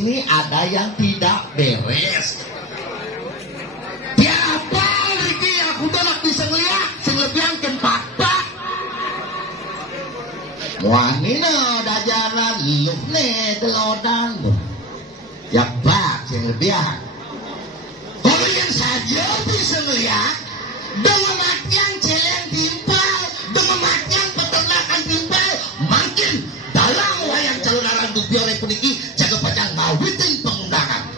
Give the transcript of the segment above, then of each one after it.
sini ada yang tidak beres. Tiapa lagi aku tolak bisa ngeliat, selebihan kempak pak. Wanina dajaran luk ne telodan, ya pak selebihan. Kalian saja bisa ngeliat, dengan makian celeng timpal, dengan makian peternakan timpal, makin dalam wayang calunaran dubiore puniki jaga pacang mawitin pengundangan.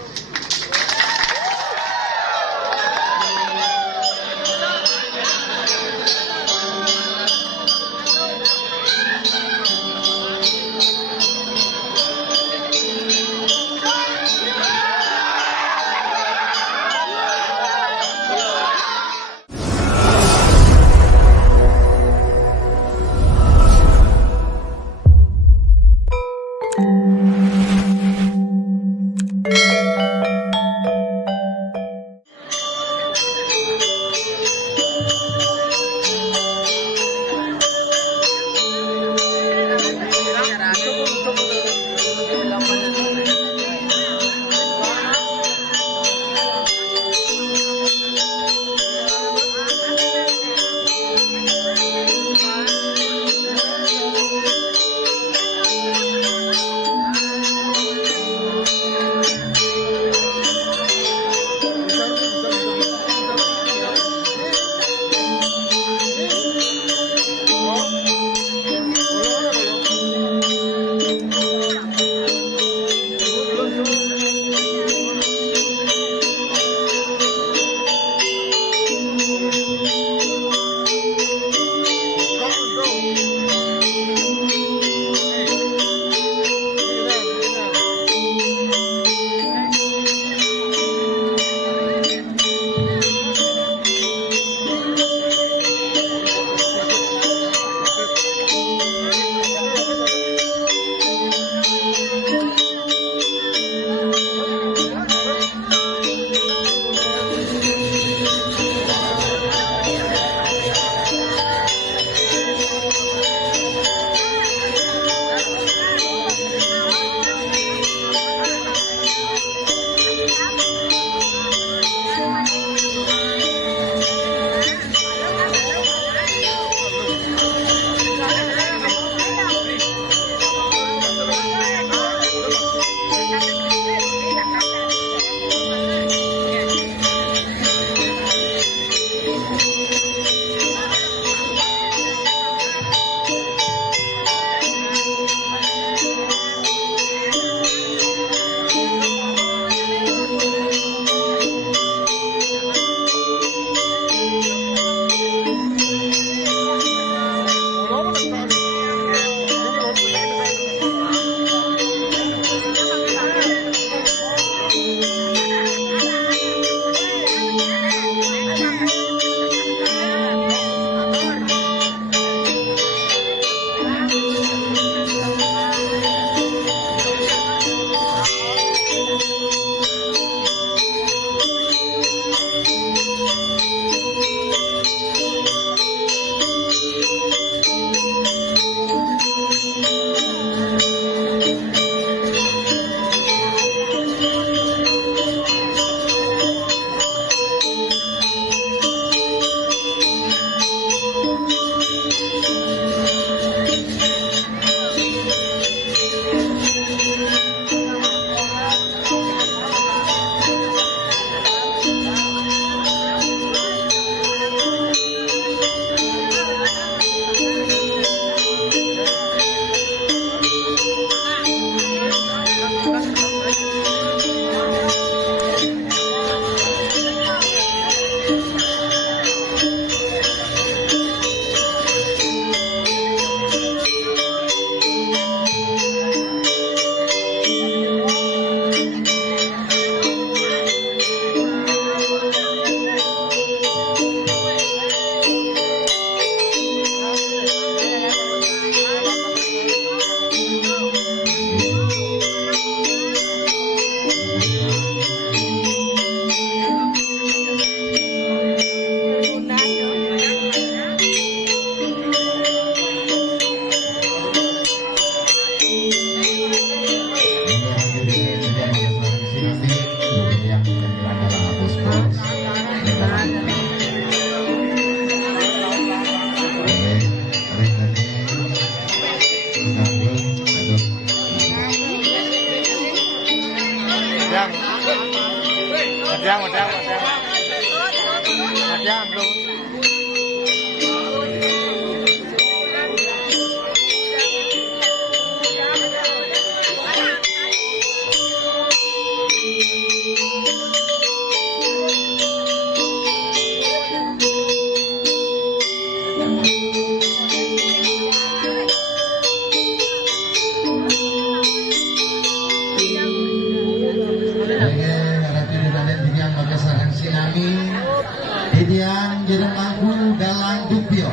Yang jereng aku dalam dupio.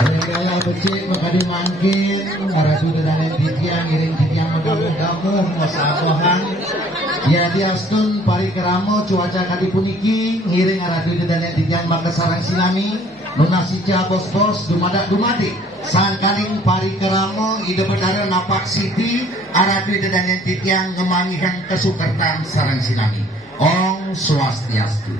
Regala becik makadi mangkin aratu dalam titiang iring titiang magamu-gamu masabohan. Ya diastun pari keramo cuaca kadi puniki ngiring aratu dalam titiang makasarang sinami nunasica bos-bos dumadak-dumadi sangkaling pari keramo ide bedara napak siti aratu dalam titiang ngemangihan kesukertan sarang sinami. Om Swastiastu.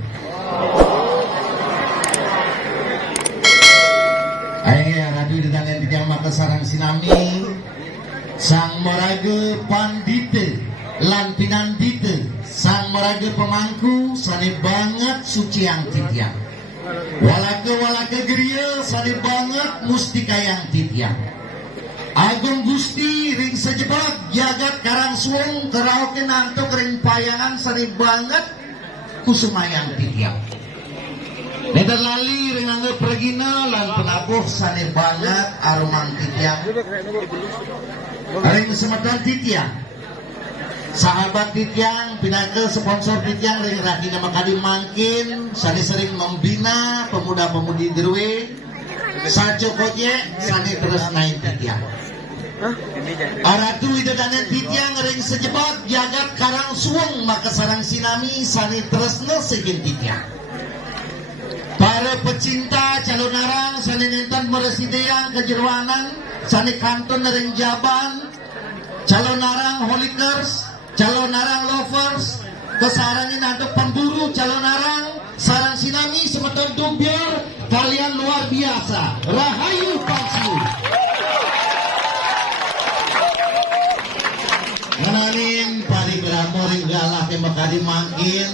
Ayo aratu dalam titiang makasarang sinami sang moraga pandite lan pinandite sang moraga pemangku sane banget suci yang titiang. Walake geria sane banget mustika yang titiang. Agung Gusti ring sejebak jagat karang suwung terauke nantok ring payangan sane banget kusumayang titiang. Neder lali ring angge pergina lan penabuh sane banget arumang titiang. Ring semedan titiang. Sahabat titiang pinake sponsor titiang ring rahina makadi mangkin sani sering membina pemuda-pemudi derwe sajo koje sani terus naik titiang. Aratu idadanan titiang ring sejebak jagat karang suwung maka sarang sinami sani terus segin titiang. Para pecinta calon narang sani nintan meresideang kejerwanan sani kanton ring jaban calon narang holikers calon narang lovers kesarangin untuk pemburu calon narang sarang sinami semeton dumbiar kalian luar biasa rahayu pansiu ngananin pari beramo ringgalah ke makadi mangkin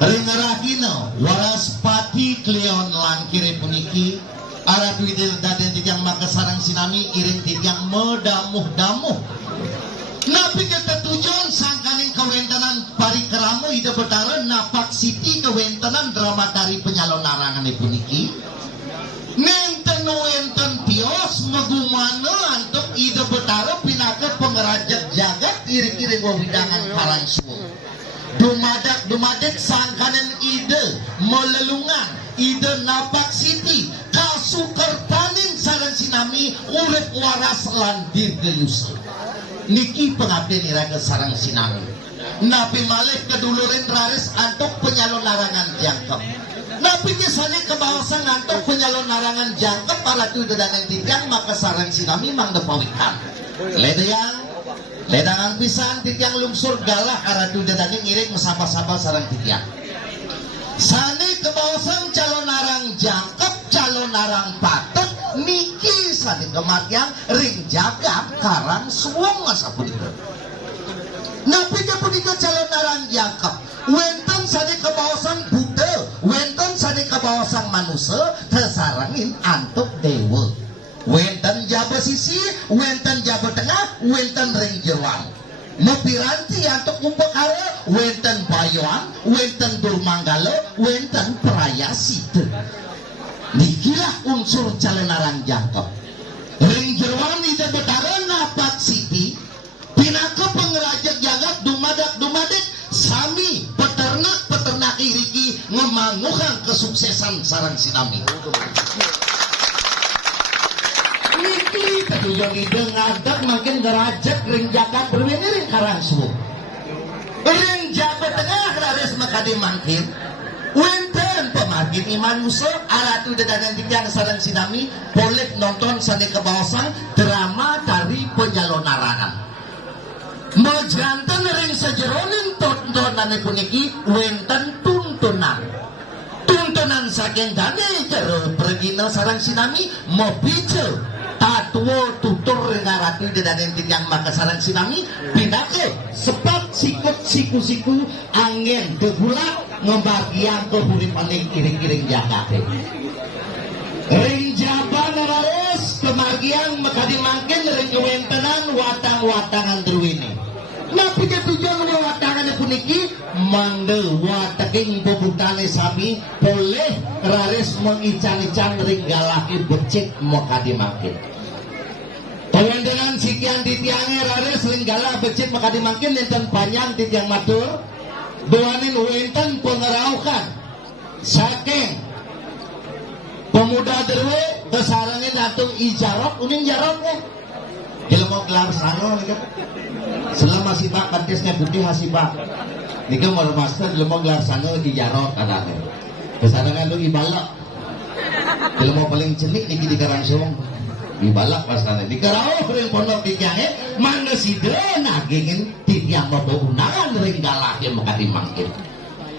ringarahino waras pati kleon langkire puniki aratu idil daden tijang maka sarang sinami iring tijang medamuh-damuh. Napi kita tujuan sangkaning kawentanan pari keramu ida betara napak siti kawentanan drama tari penyalon narangan puniki. Nenten wenten pios magumana antuk ida betara pinaka pengerajak jagat iri-iri wawidangan karang suwung. Dumadak sangkaning ide melelungan ide napak siti kasukertaning sarang sinami urip waras lan dirgayusa. Niki pengabdi niraga sarang sinami. Napi malih kedulurin raris antuk penyalon larangan jangkep. Napi kisahnya kebawasan antuk penyalon larangan jangkep para tu dedangan titiang maka sarang sinami mang depawikan. Ledangan pisan titiang lungsur galah aratu dedangan ngiring mesapa-sapa sarang titiang. Sane kebawasan calon larang jangkep calon larang patut niki sane kematian ring jagat karang suwung asa punika. Napi punika calon larang jangkep wenten sane kebawasan Buddha wenten sane kebawasan manusia tesarangin antuk dewa wenten jaba sisi wenten jaba tengah wenten ring jeruang Mepiranti antuk umpekara wenten bayoan wenten durmanggala wenten prayasita. Nikilah unsur calenarang jangkep ring jeruang ida betara napak siti pinaka pengerajak jagat dumadak sami peternak iriki ngemanguhan kesuksesan sarang sinami. Niki tujuan ide ngadak makin derajat ring jagat berwini ring karang suwung ring jabat tengah raris makadi makin wenten pemargin iman musuh aratu dedanan tiga sarang sinami boleh nonton sani kebawasan drama tari penyalon narangan majantan ring sejeronin tontonan puniki wenten tuntunan saking dane jero pergina sarang sinami mobice tatuo tutur ngaratu dedanen tiang makasarang sinami pinake sebab siku angin gegulak membagian kehuripaning kiring-kiring jakate ring jaban rares kemargian makadi mangkin ring kewentenan watang-watangan druwini napi tujuan watangan puniki mangde wataking bebutane sami boleh rares mengican-ican ring galaki becik makadi mangkin pewendenan sikian titiange rares ring galah becik makadi mangkin enten panjang titiang matur doanin wenten pengeraukan saking pemuda derwe besarangin atung ijarot uning jarotnya ilmu gelar sana nih selama sibak kantisnya putih hasibak nih mau master ilmu gelar sana ijarot kadang besarangin atung ibalak ilmu paling cenik nih di karangsung ibalak pasane di karau ring pondok dijange mana sidre nagingin tiang mau unangan ring galah yang makadi mangkin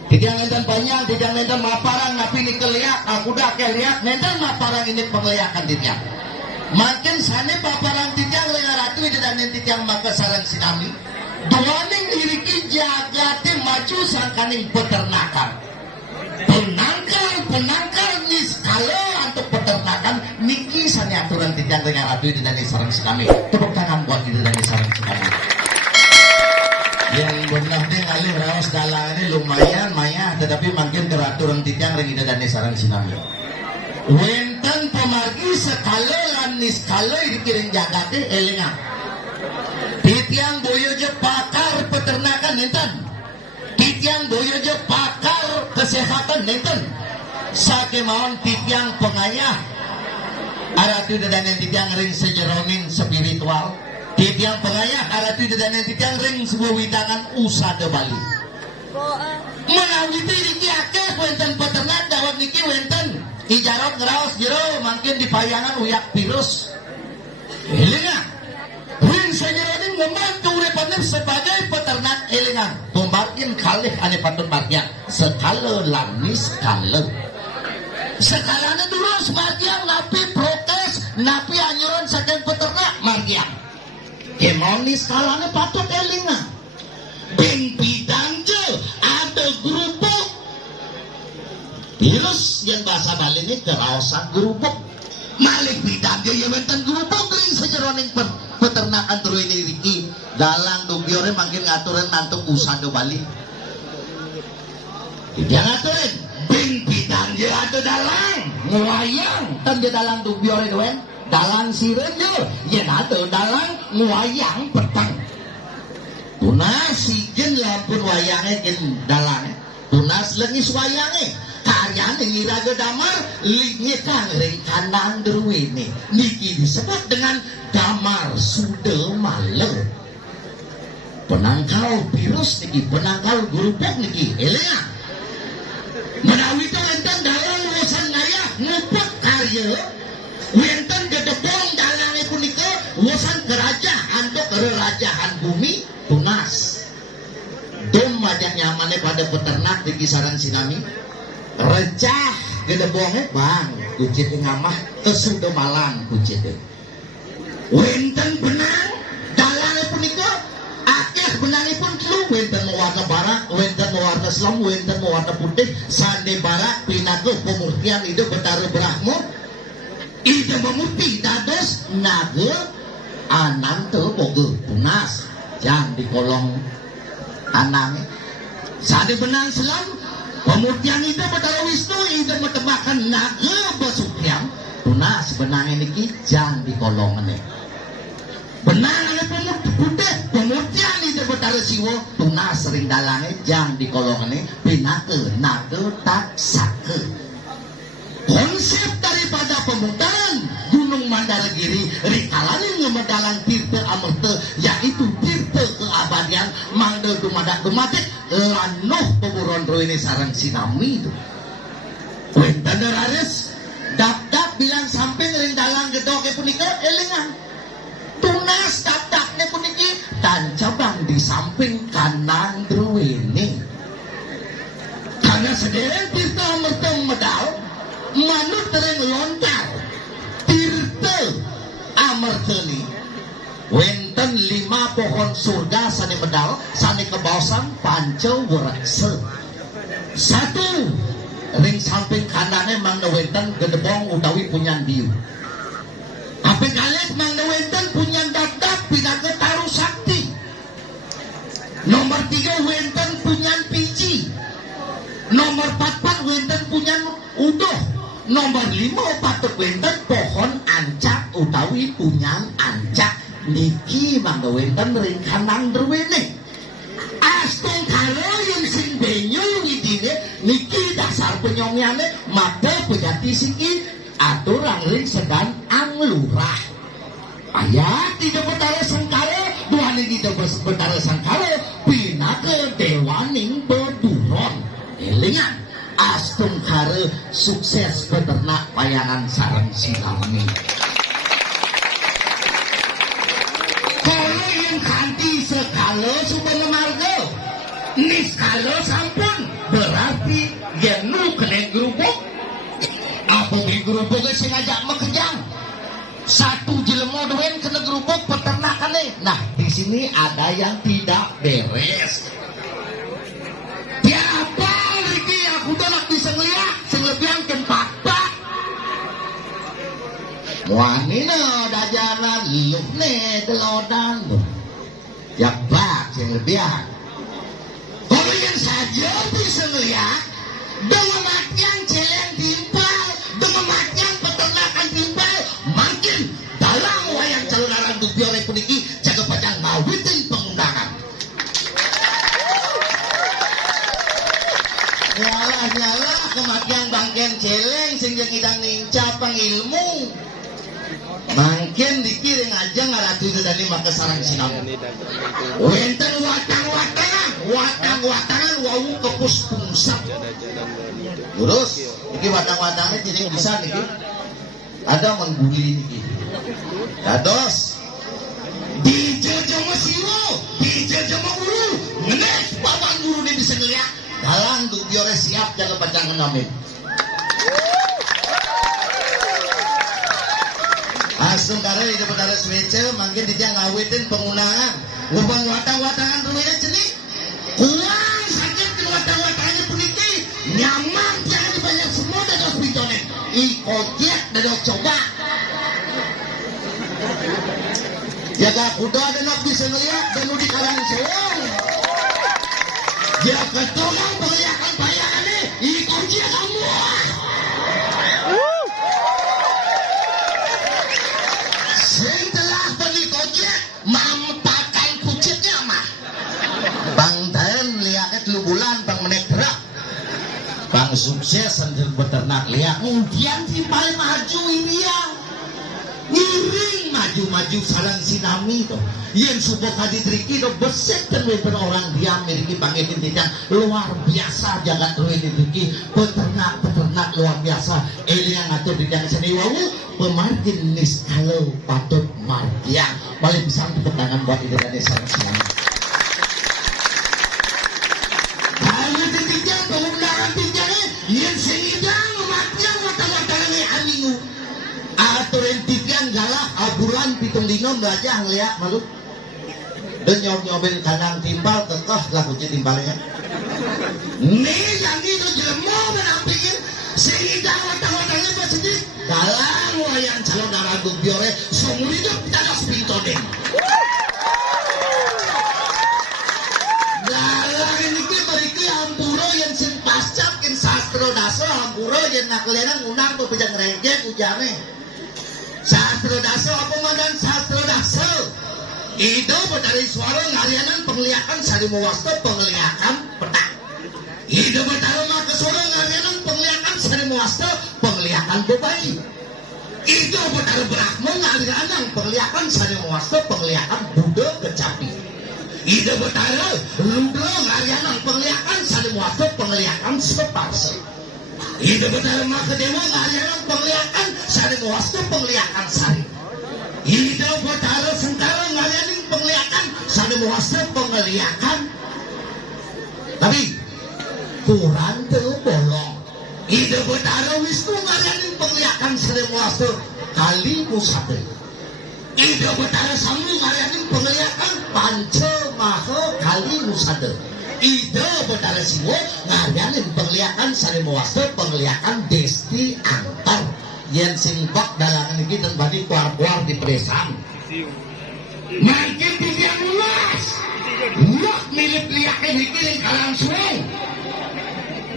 tidak nenten banyak, tidak nenten maparang, tapi ini keliak, aku dah keliak, nenten maparang ini pengeliakan tidak. Makin sana paparang tidak lengar ratu tidak nenten yang maka sarang sinami. Duaning diriki jagate maju sangkaning peternakan. Penangkal nis kalau untuk peternakan niki sana aturan tidak lengar ratu tidak nenten sarang sinami. Tepuk tangan buat tidak nenten sarang sinami. Yang benar deh alih rawas dalang ini lumayan maya tetapi makin keraturan titiang ring idadane sarang sinami wenten pemargi sekalo lan niskalo dikiring jagate elinga titiang boyoje pakar peternakan nenten titiang boyoje pakar kesehatan nenten sakemawon titiang pengayah aratu idadane titiang ring sejeroning spiritual titiang pengayah aratu dan titiang ring sebuah widangan usada Bali menawiti niki akeh wenten peternak dawat niki wenten ijarot ngeraos jero mungkin dipayangan uyak virus elingan ring sejeroning membantu uripane sebagai peternak elingan pembarkin kalih ane patun bargian sekala lanis kala sekalanya dulu sebagian napi prokes napi anjuran saking peternak margian Kemonis kalane patut elinga Bing bidang je ada gerubuk virus yang bahasa Bali ini kerawasan gerubuk malik bidang je yang benten gerubuk ring sejeroning peternakan turu ini riki dalang dugiore makin ngaturin nantuk usada Bali dia ngaturin Bing bidang je ada dalang ngewayang dan dia dalang dugiore doen dalang siren je yang ada dalang wayang petang tunas sigen lampun wayangnya gen dalang tunas lengis wayangnya kalian ngiraga damar lingitan ring kanang derwini niki disebut dengan damar sude maler penangkal virus niki penangkal gerubuk niki elinga menawi itu enten dalang urusan ngaya ngupek karya wenten gedebong dalang punika urusan kerajaan untuk kerajaan bumi tunas dom majak nyamane pada peternak di kisaran sinami recah gedebongnya bang kucit ngamah kesudo malang kucit wenten benang dalang punika akeh benangipun telu wenten warna barak wenten warna selam wenten warna putih sande barak pinago pemurtian ide betara brahmo ide memutih dados naga anang tuh boge tunas jangan di kolong anang sade benang selam pemutian itu betara wisnu ide metebakan naga basukyam tunas benang ini jangan di kolong ini benang ini putih pemutian ide betara siwo tunas sering dalangnya jangan di kolong ini pinake naga tak sake konsep daripada pemutaran Gunung Mandaragiri rikalanin ngemedalang tirta amerta yaitu tirta keabadian mangda dumadak dumatik lanuh peburon ini sarang sinami itu wenten rares dap bilang samping rindalang gedoke punika elingan tunas dap-dapnya puniki dan cabang di samping kanan ini karena sederet tirta amerta medal manut tereng lontar tirta harteni wenten 5 pohon surga sani medal sani kebaosan panca werekse. 1 ring samping kanannya mangda wenten gedebong utawi punyan diu. Apa kalit mangda wenten punyan dadap pinaga taru sakti. Nomor 3 wenten punyan pici. Nomor 4 wenten punyan udoh. Nomor 5 patut wenten pohon ancak utawi punyan ancak. Niki mangga wenten ring kanang derwene. Astung karo yang sing benyo widine niki dasar penyongyane mata pejati siki aturang ring sedan anglurah. Ayat tidak betara sangkara dua niki tidak betara sangkara pinake dewaning berduron. Elingan astung karo sukses peternak payangan sareng sinami. Kanti sekalo supaya marga nis kalau sampun berarti genu kena gerubuk apa gerubuk sing ngajak mekejang 1 jelema doen kena gerubuk peternakan nih. Nah di sini ada yang tidak beres. Tiapa Riki aku udah bisa ngeliat sing lebihan tempat pak wanina dajanan luh ne delodan ya bak yang lebihan. Kalau yang saja bisa ngeliat dengan makian celeng timpal, dengan makian peternakan timpal, makin dalam wayang calon arang dupi oleh puniki jaga pajang ngawitin pengundangan. Nyala kematian bangken celeng sehingga kita nincap pangilmu. Mungkin dikiring aja ngaratu itu dari maka sarang sinam. Wenten watang-watangan wau kepus pungsap. Terus, ini watang-watangnya jadi bisa nih. Ada mengguli nih. Dados. Dijojo siwo, dijojo guru, ngenes paman guru dia bisa ngeliat. Dalang dubiore siap jaga panjang ngamin. Asung kare di depan ada swece, mungkin dia ngawitin pengundangan, ngubang watang-watangan rumahnya jenis, kurang sakit di watang-watangannya puniki, nyaman jangan dibanyak semua dari hospitonet, ikojek dari coba. Jaga kuda ada nak bisa ngeliat dan nu di kalangan sewong. Jaga tolong penglihakan bayangan nih, ikojek semua. Setelah beli gojek, mampakan kucitnya mah. Bang Daen lihat lu bulan bang menegrak. Bang sukses sambil beternak lihat. Kemudian timbal maju ini ya. Ngiring maju-maju sarang sinami tuh. Yang subuh kadi triki tuh beset dan weber orang dia miliki panggilan tidak luar biasa jagat ruin triki peternak luar biasa. Ini yang ngatur di dalam seni wawu pemargin nis kalau patut margian paling bisa tepuk tangan buat Indonesia sinami. Kalau titiknya pengundangan titiknya yang sehidang margian watang-watangannya amingu. Aturin tipian galak abulan pitung dino belajar ngeliat malu dan nyob-nyobin kanang timbal kekeh lah kunci timbalnya nih yang itu jelemo menampingin sehingga watang-watangnya bersedih galang wayang calon darah gubiore seumur hidup kita ada spintodeng galang ini beriki hampuro yang sin pascap in sastro daso hampuro yang nakelianan unang pepejang rengge ujame sastro daso apa madan sastro daso itu dari suara ngarianan penglihatan sari muwasto penglihatan peta itu dari maka suara ngarianan penglihatan sari muwasto penglihatan bebai itu dari Brahmo ngarianan penglihatan sari muwasto penglihatan Buddha kecapi itu dari Rudra ngarianan penglihatan sari muwasto penglihatan separse itu dari maka dewa ngarianan penglihatan sari muwasto penglihatan sari itu betara sengkara ngalianin penglihatan sani muasir penglihatan tapi kurang tuh bolong itu betara wisnu ngalianin penglihatan sani muasir kali musabel Ida betara sambung ngarianin penglihakan Pancemaha kali Nusada. Ida betara siwo ngarianin penglihakan Sarimawasta penglihakan Desti Antar. Yen simbak dalam ini dan badi kuar-kuar di pedesaan. Makin tidak luas. Luak milik liakin hikirin kalang suai.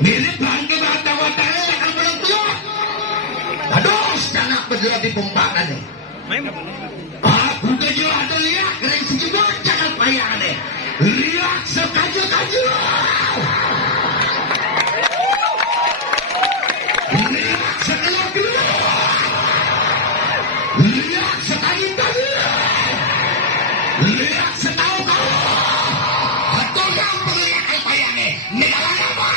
Milik bangke bata-batanya akan berengkuat. Aduh, anak berdua di pumpakan nih. Aku keju ada lihat kering sejumlah jangan payah nih. Lihat sekaju-kaju. Lihat sekelak-kelak. Lihat sekali-kali. Lihat setahu-tahu. Betul yang penglihakan payah nih. Negara apa?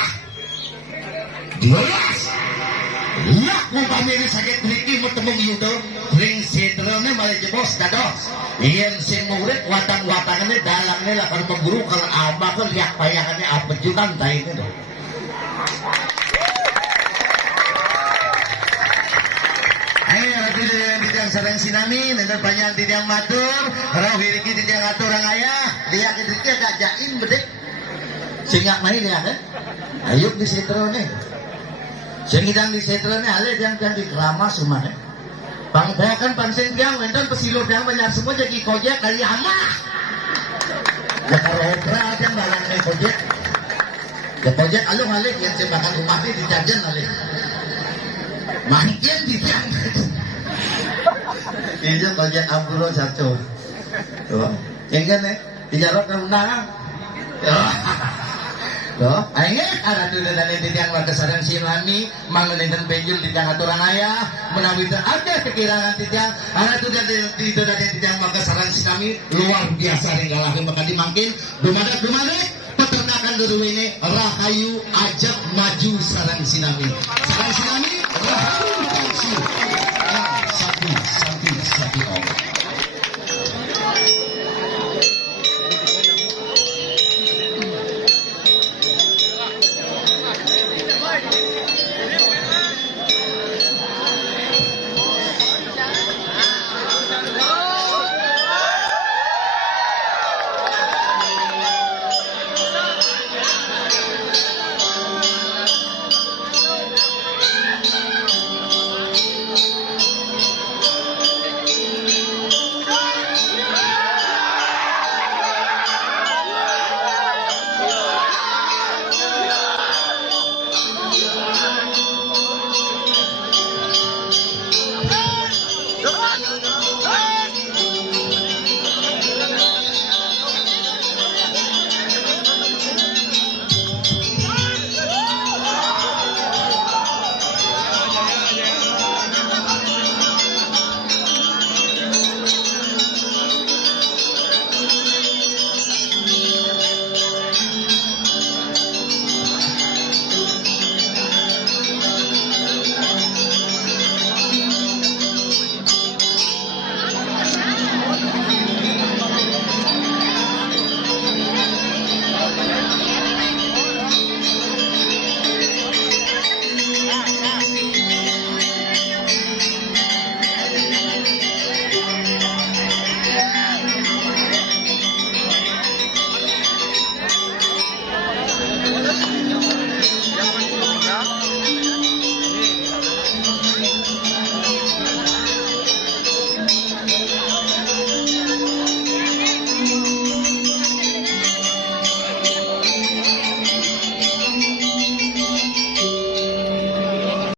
Jelas. Lihat mumpami ini sakit Riki bertemu Yudo. Ring sitrone malah jebos dados. Yen sing murid watang-watangannya dalangnya lah kalau pemburu kalau abah kan lihat payangannya apa juga entah ini dong. Ayo tidak sarang sinami nanti panjang tidak matur roh Riki tidak ngatur orang ayah dia kita gak jain bedek singak main ya kan ayo di sitrone sing hidang di sitrone ale yang di keramas rumahnya Bang saya kan pansen tiang, wentan pesilur tiang banyak semua jadi kojek kali amah. Ya kalau opera aja dalam nih kojek. Ya kojek alung alik yang saya makan rumah ini dijajan alik. Mungkin di tiang. Itu kojek amburo satu. Tuh, yang kan nih dijarok ke undangan. Loh, akhirnya ada tuh dan yang warga sarang silami mengenai penjul di yang aturan ayah menawi ada kekirangan tidak ada tuh dan yang warga sarang silami luar biasa hingga lahir maka dimangkin dumadak peternakan dulu ini rahayu ajak maju sarang silami